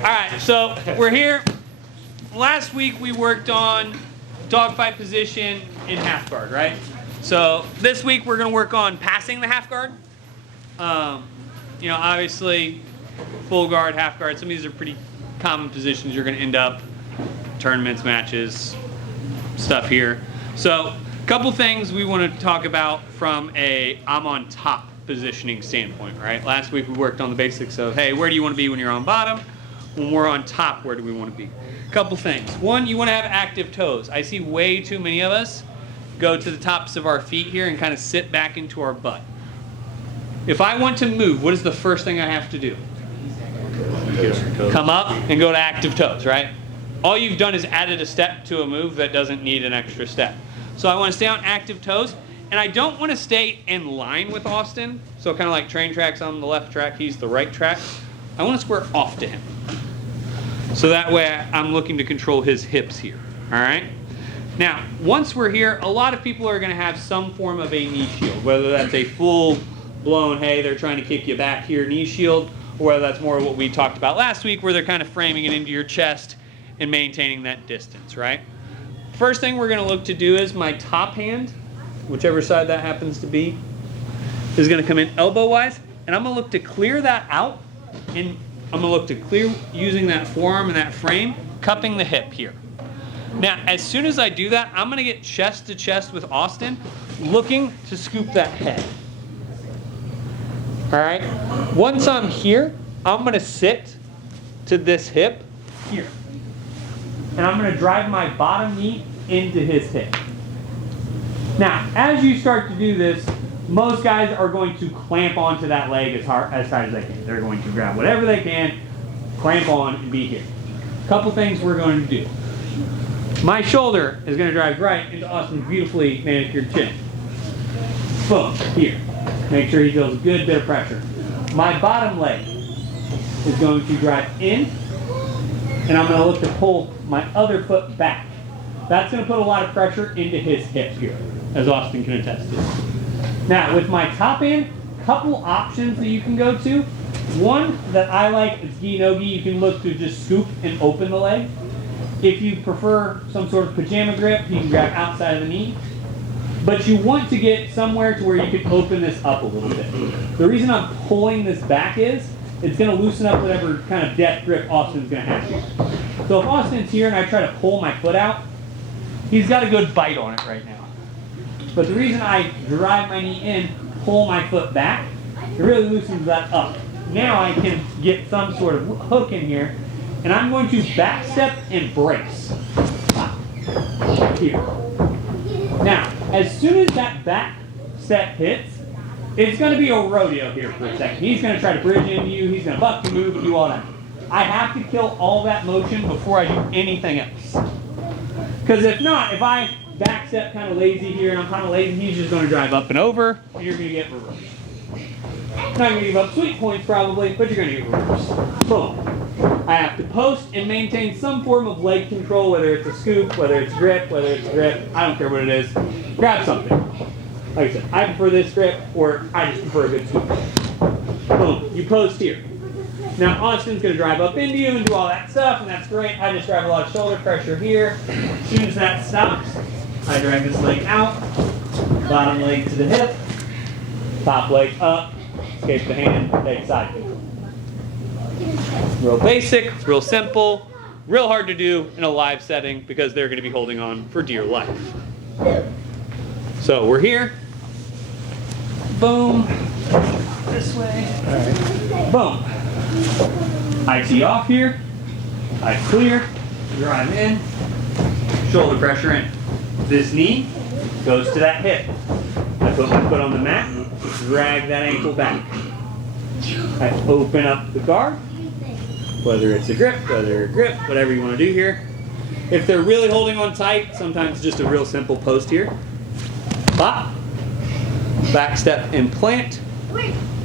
All right, so we're here. Last week we worked on dogfight position in half guard, right? So this week we're going to work on passing the half guard. Obviously full guard, half guard, some of these are pretty common positions you're going to end up, tournaments, matches, stuff here. So a couple things we want to talk about from a I'm on top positioning standpoint, right? Last week we worked on the basics of, hey, where do you want to be when you're on bottom? When we're on top, where do we want to be? Couple things. One, you want to have active toes. I see way too many of us go to the tops of our feet here and kind of sit back into our butt. If I want to move, what is the first thing I have to do? Come up and go to active toes, right? All you've done is added a step to a move that doesn't need an extra step. So I want to stay on active toes, and I don't want to stay in line with Austin. So kind of like train tracks on the left track, he's the right track. I want to square off to him. So that way I'm looking to control his hips here, all right? Now, once we're here, a lot of people are going to have some form of a knee shield, whether that's a full-blown, hey, they're trying to kick you back here knee shield, or whether that's more what we talked about last week, where they're kind of framing it into your chest and maintaining that distance, right? First thing we're going to look to do is my top hand, whichever side that happens to be, is going to come in elbow-wise, and I'm going to look to clear that out, and I'm going to look to clear using that forearm and that frame, cupping the hip here. Now, as soon as I do that, I'm going to get chest to chest with Austin, looking to scoop that head. All right? Once I'm here, I'm going to sit to this hip here. And I'm going to drive my bottom knee into his hip. Now, as you start to do this, most guys are going to clamp onto that leg as tight as they can. They're going to grab whatever they can, clamp on, and be here. A couple things we're going to do. My shoulder is going to drive right into Austin's beautifully manicured chin. Boom, here. Make sure he feels a good bit of pressure. My bottom leg is going to drive in, and I'm going to look to pull my other foot back. That's going to put a lot of pressure into his hips here, as Austin can attest to. Now, with my top hand, couple options that you can go to. One that I like is gi no gi. You can look to just scoop and open the leg. If you prefer some sort of pajama grip, you can grab outside of the knee. But you want to get somewhere to where you can open this up a little bit. The reason I'm pulling this back is it's going to loosen up whatever kind of death grip Austin's going to have here. So if Austin's here and I try to pull my foot out, he's got a good bite on it right now. But the reason I drive my knee in, pull my foot back, it really loosens that up. Now I can get some sort of hook in here, and I'm going to back step and brace. Here. Now, as soon as that back step hits, it's going to be a rodeo here for a second. He's going to try to bridge into you, he's going to buck and move and do all that. I have to kill all that motion before I do anything else. Because if not, if I back step kind of lazy here, and I'm kind of lazy, he's just going to drive up and over, and you're going to get reversed. Not going to give up sweet points probably, but you're going to get reversed. Boom. I have to post and maintain some form of leg control, whether it's a scoop, whether it's grip, I don't care what it is. Grab something. Like I said, I prefer this grip, or I just prefer a good scoop. Boom. You post here. Now Austin's going to drive up into you and do all that stuff, and that's great. I just drive a lot of shoulder pressure here. As soon as that stops, I drag this leg out, bottom leg to the hip, top leg up, escape the hand, take side kick. Real basic, real simple, real hard to do in a live setting because they're going to be holding on for dear life. So we're here. Boom. This way. All right. Boom. I tee off here. I clear. Drive in. Shoulder pressure in. This knee goes to that hip. I put my foot on the mat. Drag that ankle back. I open up the guard. Whether it's a grip, whatever you want to do here. If they're really holding on tight, sometimes just a real simple post here. Pop. Back step and plant.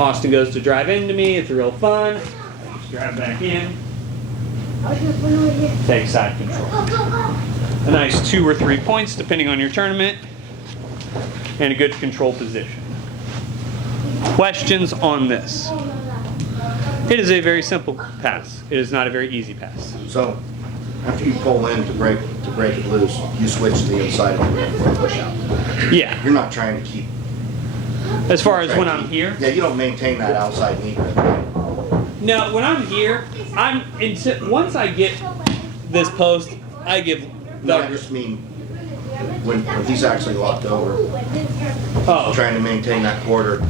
Austin goes to drive into me. It's real fun. I just drive back in. Take side control. A nice 2 or 3 points depending on your tournament. And a good control position. Questions on this? It is a very simple pass. It is not a very easy pass. So, after you pull in to break it loose, you switch to the inside of the grip for a push out. Yeah. You're not trying to keep. As far as when I'm here? Yeah, you don't maintain that outside knee grip. Right? No, when I'm here, once I get this post, I give No, I the. just mean when he's actually locked over, Oh. trying to maintain that quarter,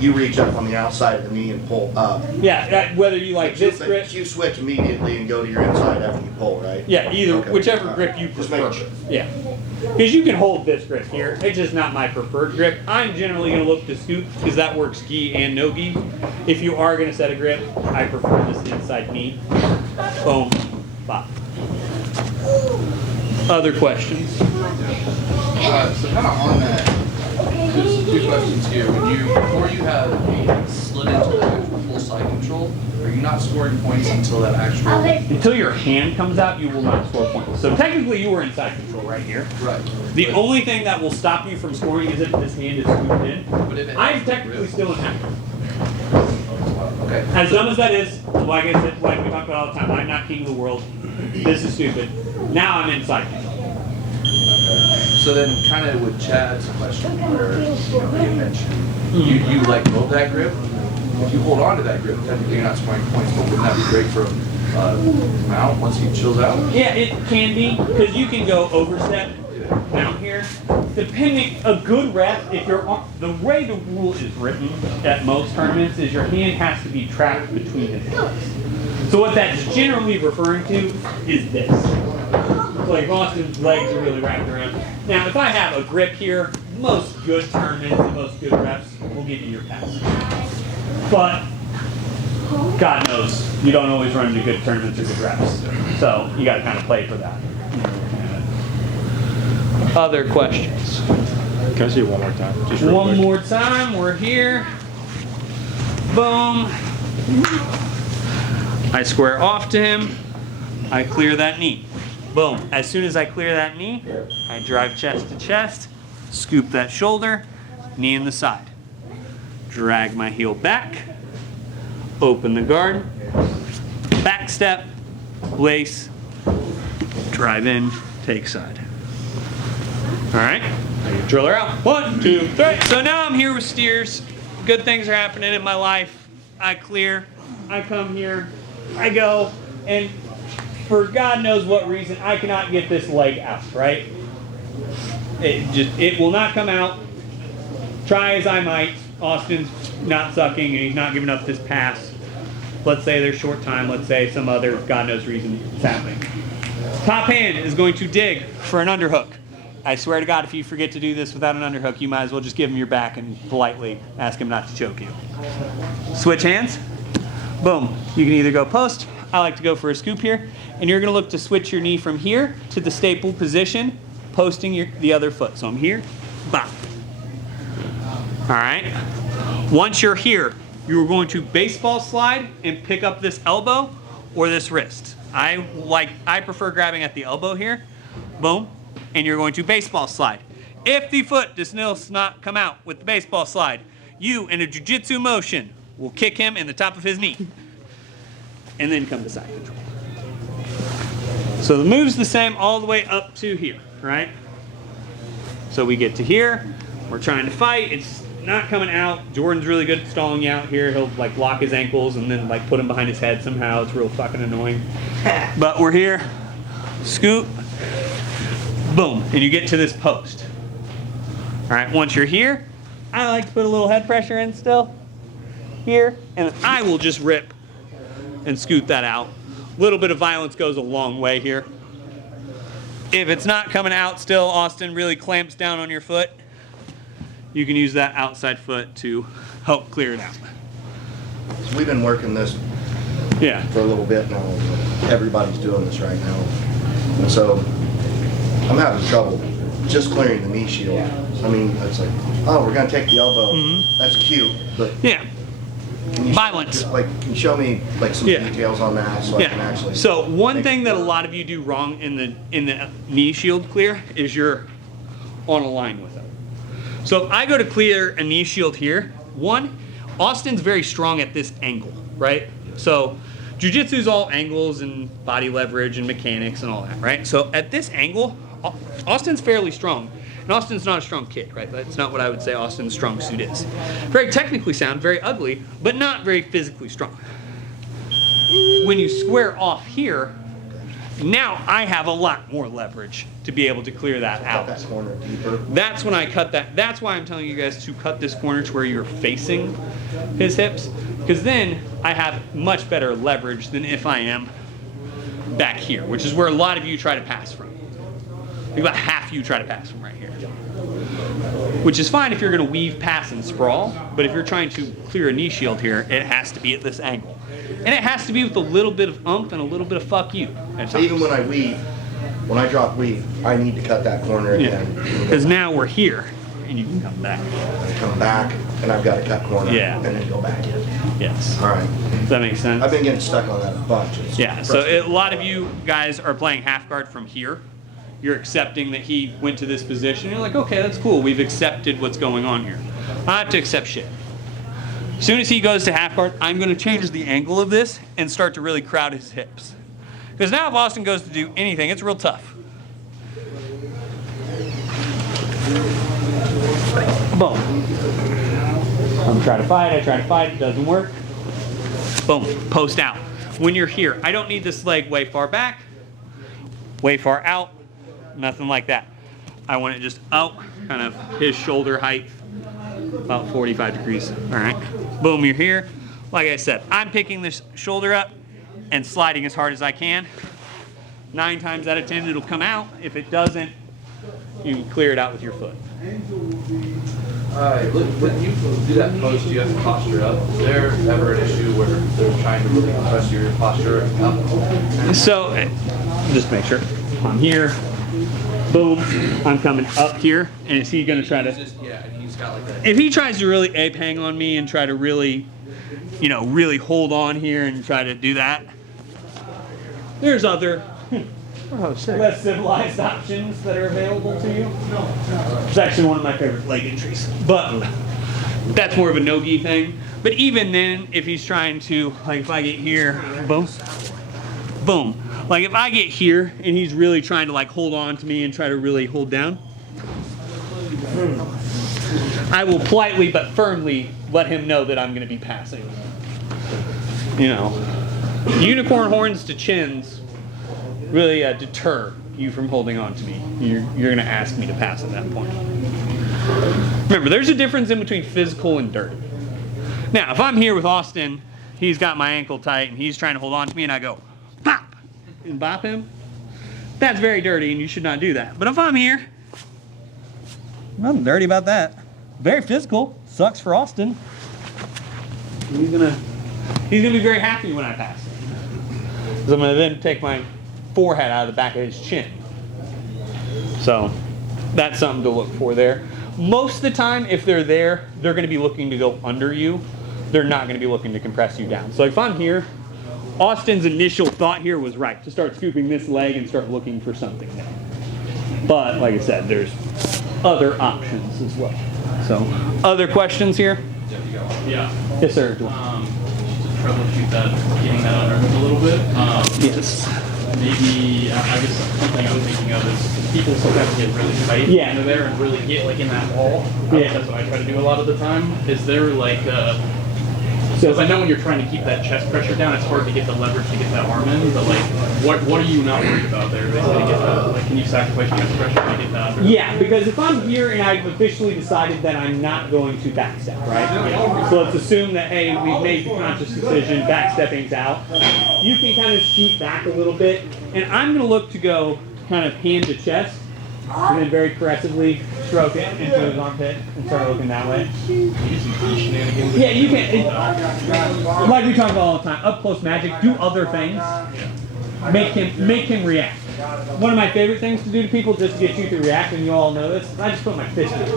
you reach up on the outside of the knee and pull up. Yeah, whether you like this grip. But you switch immediately and go to your inside after you pull, right? Yeah, either Okay. whichever All right. grip you Just prefer. making sure. Yeah, because you can hold this grip here. It's just not my preferred grip. I'm generally going to look to scoop because that works gi and no gi. If you are going to set a grip, I prefer this inside knee. Boom, bop. Other questions? So kind of on that, there's two questions here. Before you have slid into the actual full side control, are you not scoring points until that actual? Until your hand comes out, you will not score points. So technically, you were inside control right here. Right. The only thing that will stop you from scoring is if this hand is scooped in. But if it I'm technically still in active. Okay. As dumb as that is, like I said, like we talk about all the time, I'm not king of the world. This is stupid. Now I'm inside control. So then, kind of with Chad's question, where you mentioned you let go of that grip. If you hold on to that grip, technically you're not scoring points. But wouldn't that be great for mount once he chills out? Yeah, it can be, because you can go overstep down here. Depending, a good rep, if you're on, the way the rule is written at most tournaments is your hand has to be trapped between his legs. So what that's generally referring to is this. Like Austin's legs are really wrapped around. Now, if I have a grip here, most good tournaments and most good reps will give you your pass. But God knows, you don't always run into good tournaments or good reps. So you got to kind of play for that. Other questions? Can I see it one more time? Just real One quick. more time, we're here. Boom. I square off to him. I clear that knee. Boom. As soon as I clear that knee, I drive chest to chest, scoop that shoulder, knee in the side. Drag my heel back, open the guard, back step, lace, drive in, take side. All right, drill her out. 1, 2, 3. So now I'm here with steers. Good things are happening in my life. I clear, I come here, I go, and for God knows what reason, I cannot get this leg out, right? It will not come out. Try as I might, Austin's not sucking and he's not giving up this pass. Let's say there's short time, let's say some other God knows reason it's happening. Top hand is going to dig for an underhook. I swear to God, if you forget to do this without an underhook, you might as well just give him your back and politely ask him not to choke you. Switch hands. Boom. You can either go post. I like to go for a scoop here. And you're going to look to switch your knee from here to the staple position, posting the other foot. So I'm here. Bop. All right. Once you're here, you're going to baseball slide and pick up this elbow or this wrist. I prefer grabbing at the elbow here. Boom. And you're going to baseball slide. If the foot does not come out with the baseball slide, you, in a jiu-jitsu motion, will kick him in the top of his knee. And then come to side control. So the move's the same all the way up to here, right? So we get to here. We're trying to fight. It's not coming out. Jordan's really good at stalling you out here. He'll like lock his ankles and then like put him behind his head somehow. It's real fucking annoying. But we're here. Scoop. Boom, and you get to this post. All right, once you're here, I like to put a little head pressure in still, here, and I will just rip and scoot that out. A little bit of violence goes a long way here. If it's not coming out still, Austin really clamps down on your foot. You can use that outside foot to help clear it out. So we've been working this Yeah. for a little bit now. Everybody's doing this right now. And so I'm having trouble just clearing the knee shield. I mean, it's like, oh, we're going to take the elbow. That's cute. But Yeah. can you Violence. can you show me like some Yeah. details on that so I can actually... So one make thing it that a work? lot of you do wrong in the knee shield clear is you're on a line with them. So if I go to clear a knee shield here, one, Austin's very strong at this angle, right? So jiu-jitsu is all angles and body leverage and mechanics and all that, right? So at this angle, Austin's fairly strong. And Austin's not a strong kid, right? That's not what I would say Austin's strong suit is. Very technically sound, very ugly, but not very physically strong. When you square off here, now I have a lot more leverage to be able to clear that Cut out. that corner deeper. That's when I cut that. That's why I'm telling you guys to cut this corner to where you're facing his hips, because then I have much better leverage than if I am back here, which is where a lot of you try to pass from. About half you try to pass from right here. Which is fine if you're going to weave, pass, and sprawl, but if you're trying to clear a knee shield here, it has to be at this angle. And it has to be with a little bit of oomph and a little bit of fuck you at So times. even when I weave, when I drop weave, I need to cut that corner Yeah, again. because now we're here, and you can come back. I come back, and I've got to cut corner. Yeah. And then go back in. Yes. All right. Does that make sense? I've been getting stuck on that a bunch. It's Yeah, so frustrating. a lot of you guys are playing half guard from here. You're accepting that he went to this position. You're like, okay, that's cool. We've accepted what's going on here. I have to accept shit. As soon as he goes to half guard, I'm going to change the angle of this and start to really crowd his hips. Because now if Austin goes to do anything, it's real tough. Boom. I'm trying to fight, it doesn't work. Boom, post out. When you're here, I don't need this leg way far back, way far out, nothing like that. I want it just out, kind of his shoulder height, about 45 degrees. All right, boom, you're here. Like I said, I'm picking this shoulder up and sliding as hard as I can. 9 times out of 10, it'll come out. If it doesn't, you can clear it out with your foot. Look, when you do that pose, do you have to posture up? Is there ever an issue where they're trying to really compress your posture up? So, just make sure. I'm here. Boom. I'm coming up here. And is he going to try to... Yeah, and he's got like that. If he tries to really ape hang on me and try to really, really hold on here and try to do that, there's other less civilized options that are available to you. It's actually one of my favorite leg entries. But that's more of a no-gi thing. But even then, if he's trying to, like if I get here, boom, boom. Like if I get here and he's really trying to like hold on to me and try to really hold down, I will politely but firmly let him know that I'm going to be passing. Unicorn horns to chins really deter you from holding on to me. You're going to ask me to pass at that point. Remember, there's a difference in between physical and dirty. Now, if I'm here with Austin, he's got my ankle tight and he's trying to hold on to me and I go, pop, and bop him, that's very dirty and you should not do that. But if I'm here, nothing dirty about that. Very physical. Sucks for Austin. He's gonna be very happy when I pass him. Because I'm gonna then take my forehead out of the back of his chin. So that's something to look for there. Most of the time, if they're there, they're gonna be looking to go under you. They're not gonna be looking to compress you down. So if I'm here, Austin's initial thought here was right, to start scooping this leg and start looking for something there. But like I said, there's other options as well. So, other questions here? Yeah. Yes, sir. Just to troubleshoot that, getting that under a little bit. Yes. Maybe, I guess something I'm thinking of is people sometimes get really tight Yeah. into there and really get like in that wall. Yeah. That's what I try to do a lot of the time. Is there like, because I know when you're trying to keep that chest pressure down, it's hard to get the leverage to get that arm in, but like, what are you not worried about there? Basically to get that, like, can you sacrifice chest pressure to get that under? Yeah, because if I'm here and I've officially decided that I'm not going to backstep, right? So let's assume that, hey, we've made the conscious decision, backstepping's out. You can kind of shoot back a little bit, and I'm going to look to go kind of hand to chest, and then very caressively stroke it into his armpit and start looking that way. Shenanigans. Yeah, you can. Like we talk about all the time, up close magic, do other things. Make him react. One of my favorite things to do to people just to get you to react, and you all know this, I just put my fist in his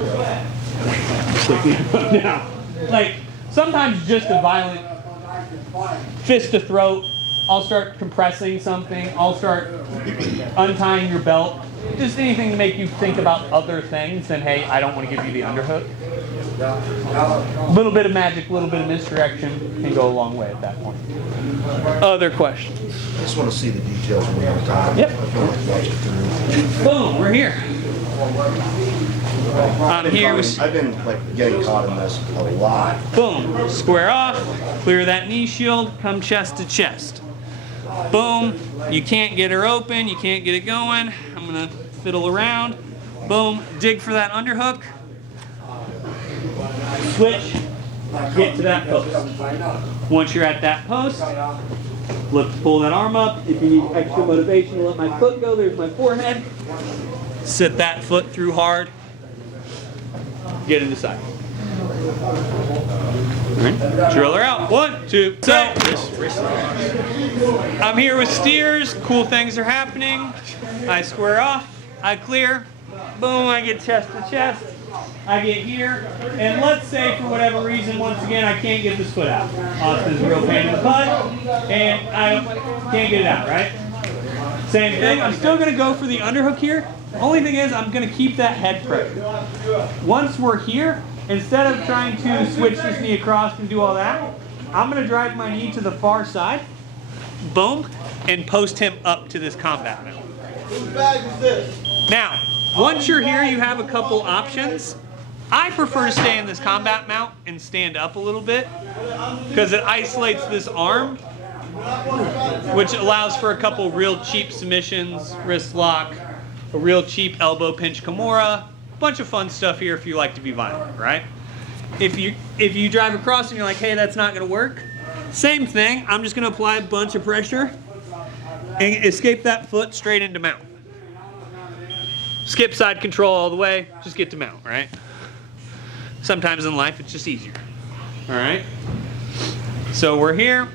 throat. Now, like, sometimes just a violent fist to throat, I'll start compressing something, I'll start untying your belt. Just anything to make you think about other things than, hey, I don't want to give you the underhook. A little bit of magic, a little bit of misdirection can go a long way at that point. Other questions? I just want to see the details one more time. Yep. I feel like watch it through. Boom, we're here. I'm here with, I've been like getting caught in this a lot. boom, square off, clear that knee shield, come chest to chest. Boom, you can't get her open, you can't get it going. I'm gonna fiddle around. Boom, dig for that underhook. Switch, get to that post. Once you're at that post, look to pull that arm up. If you need extra motivation to let my foot go, there's my forehead. Sit that foot through hard. Get into side. Alright, drill her out. 1, 2, so I'm here with steers. Cool things are happening. I square off. I clear. Boom, I get chest to chest. I get here, and let's say for whatever reason, once again, I can't get this foot out. Austin's a real pain in the butt, and I can't get it out, right? Same thing, I'm still gonna go for the underhook here. Only thing is, I'm gonna keep that head pressure. Once we're here, instead of trying to switch this knee across and do all that, I'm gonna drive my knee to the far side, boom, and post him up to this combat mount. Now, once you're here, you have a couple options. I prefer to stay in this combat mount and stand up a little bit because it isolates this arm, which allows for a couple real cheap submissions, wrist lock, a real cheap elbow pinch Kimura, a bunch of fun stuff here if you like to be violent, right? If you drive across and you're like, hey, that's not gonna work, same thing. I'm just gonna apply a bunch of pressure and escape that foot straight into mount. Skip side control all the way, just get to mount, right? Sometimes in life it's just easier, all right? So we're here,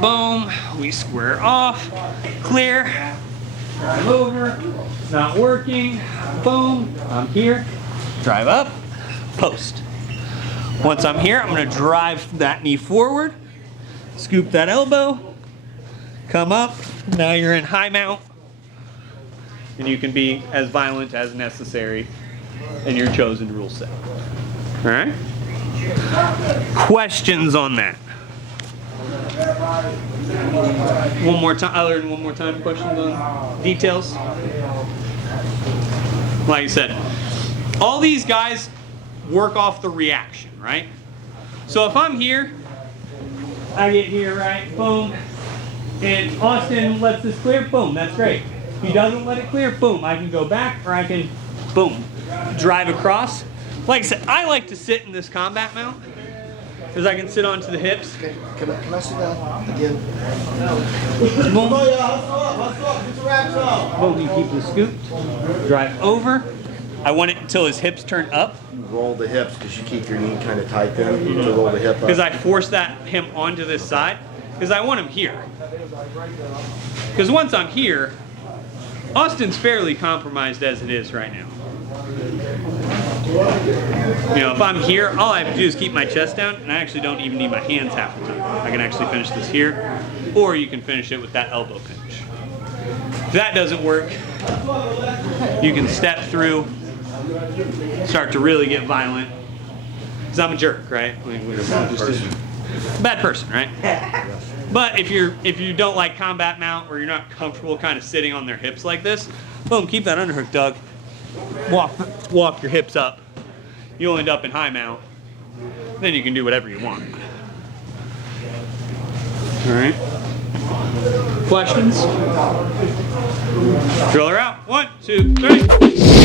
boom, we square off, clear, drive over, not working, boom, I'm here, drive up, post. Once I'm here, I'm gonna drive that knee forward, scoop that elbow, come up, now you're in high mount, and you can be as violent as necessary in your chosen rule set. All right? Questions on that? One more time, other than one more time, questions on details? Like I said, all these guys work off the reaction, right? So if I'm here, I get here, right, boom, and Austin lets this clear, boom, that's great. If he doesn't let it clear, boom, I can go back or I can, boom, drive across. Like I said, I like to sit in this combat mount because I can sit onto the hips. Okay, can I see that again? Boom. Boom, you keep the scoop, drive over. I want it until his hips turn up. You roll the hips because you keep your knee kind of tight then to roll the hip up. Because I force him onto this side because I want him here. Because once I'm here, Austin's fairly compromised as it is right now. You know, if I'm here, all I have to do is keep my chest down, and I actually don't even need my hands half the time. I can actually finish this here, or you can finish it with that elbow pinch. If that doesn't work, you can step through, start to really get violent. Because I'm a jerk, right? Bad person, right? But if you don't like combat mount or you're not comfortable kind of sitting on their hips like this, boom, keep that underhook, Doug. Walk your hips up. You'll end up in high mount. Then you can do whatever you want. All right. Questions? Drill her out. 1, 2, 3.